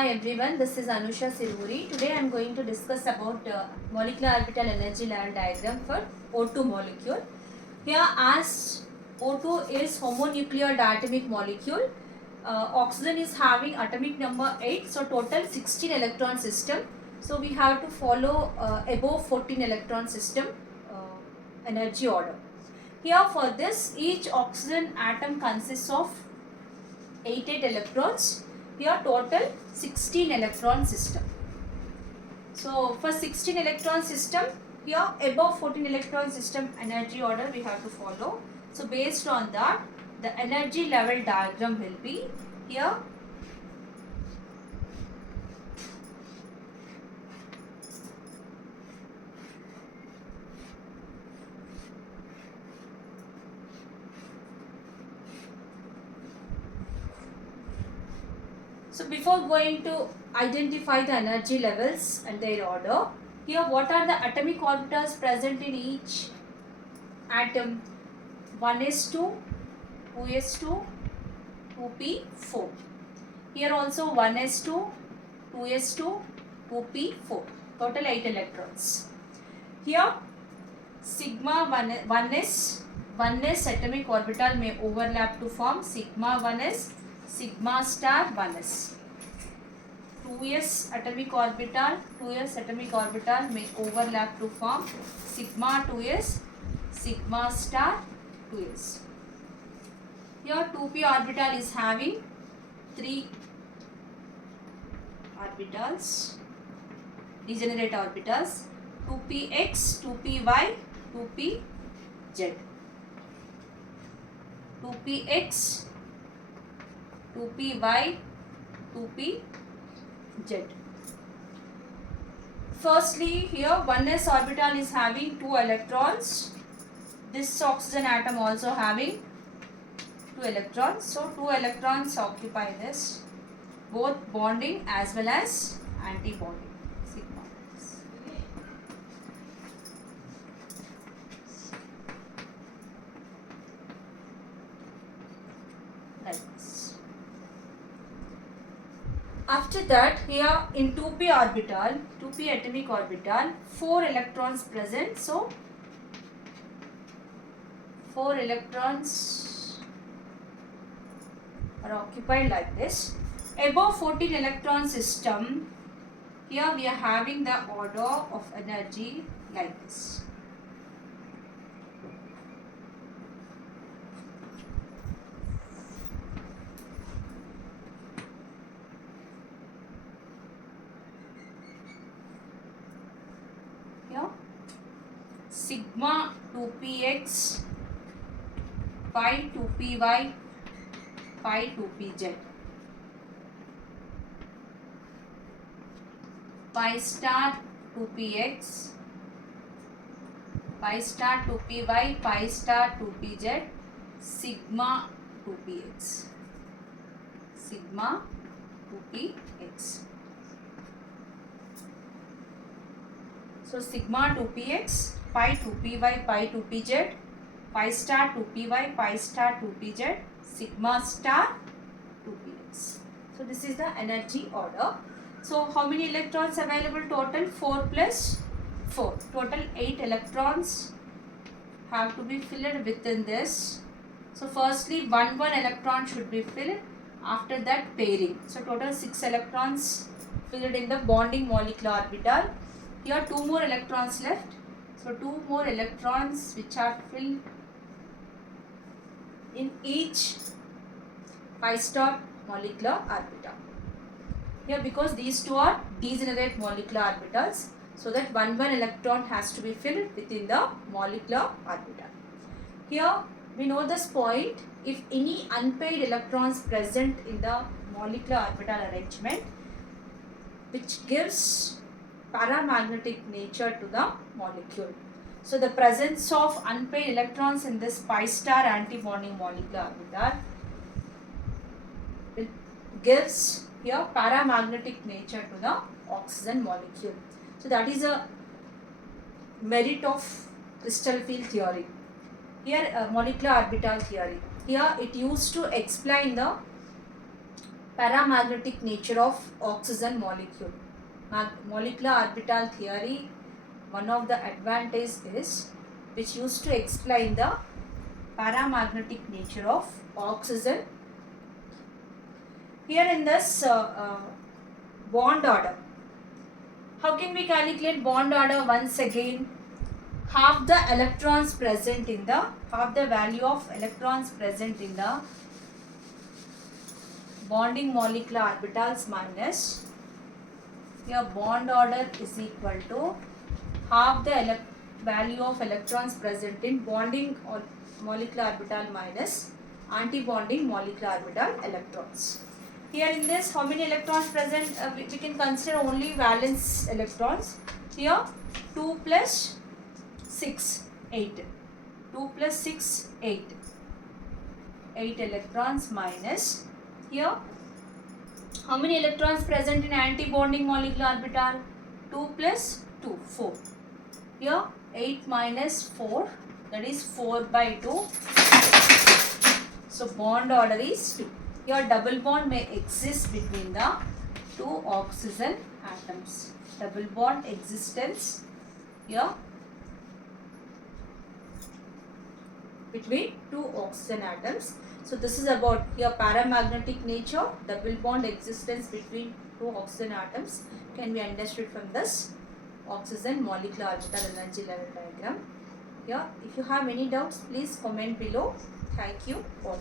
Hi everyone, this is Anusha Siruri. Today I am going to discuss about molecular orbital energy level diagram for O2 molecule. Here as O2 is homonuclear diatomic molecule, oxygen is having atomic number 8, so total 16 electron system. So we have to follow above 14 electron system energy order. Here for this, each oxygen atom consists of 8 electrons. Here total 16 electron system. So for 16 electron system, here above 14 electron system energy order we have to follow. So based on that, the energy level diagram will be here. So before going to identify the energy levels and their order, here what are the atomic orbitals present in each atom? 1s2, 2s2, 2p4. Here also 1s2, 2s2, 2p4. Total 8 electrons. Here sigma 1s atomic orbital may overlap to form sigma 1s, sigma star 1s. 2s atomic orbital may overlap to form sigma 2s, sigma star 2s. Here 2p orbital is having 3 orbitals, degenerate orbitals, 2px, 2py, 2pz. 2px, 2py, 2pz. Firstly, here 1s orbital is having 2 electrons. This oxygen atom also having 2 electrons. So 2 electrons occupy this, both bonding as well as anti-bonding. Sigma. Like this. After that, here in 2p orbital, 2p atomic orbital, 4 electrons present. So 4 electrons are occupied like this. Above 14 electron system, here we are having the order of energy like this. Here sigma 2px, pi 2py, pi 2pz. Pi star 2px, pi star 2py, pi star 2pz, sigma 2px, sigma 2px. So sigma 2px, pi 2py, pi 2pz, pi star 2py, pi star 2pz, sigma star 2px. So this is the energy order. So how many electrons available total? 4 plus 4. Total 8 electrons have to be filled within this. So firstly 1 electron should be filled. After that pairing. So total 6 electrons filled in the bonding molecular orbital. Here 2 more electrons left. So 2 more electrons which are filled in each pi star molecular orbital. Here because these two are degenerate molecular orbitals, so that 1 electron has to be filled within the molecular orbital. Here we know this point, if any unpaired electrons present in the molecular orbital arrangement, which gives paramagnetic nature to the molecule. So the presence of unpaired electrons in this pi star antibonding molecular orbital gives here paramagnetic nature to the oxygen molecule. So that is a merit of crystal field theory. Here molecular orbital theory. Here it used to explain the paramagnetic nature of oxygen molecule. Molecular orbital theory, one of the advantage is which used to explain the paramagnetic nature of oxygen. Here in this bond order, how can we calculate bond order? Once again, half the value of electrons present in the bonding molecular orbitals minus your bond order is equal to half the value of electrons present in bonding or molecular orbital minus anti-bonding molecular orbital electrons. Here in this, how many electrons present? We can consider only valence electrons. Here 2 plus 6, 8. 2 plus 6, 8. 8 electrons minus. Here, how many electrons present in anti-bonding molecular orbital? 2 plus 2, 4. Here, 8 minus 4, that is 4 by 2. So, bond order is 2. Here, double bond may exist between the two oxygen atoms. Double bond existence here between two oxygen atoms. So this is about here paramagnetic nature, double bond existence between two oxygen atoms can be understood from this oxygen molecular orbital energy level diagram. Here, if you have any doubts, please comment below. Thank you all.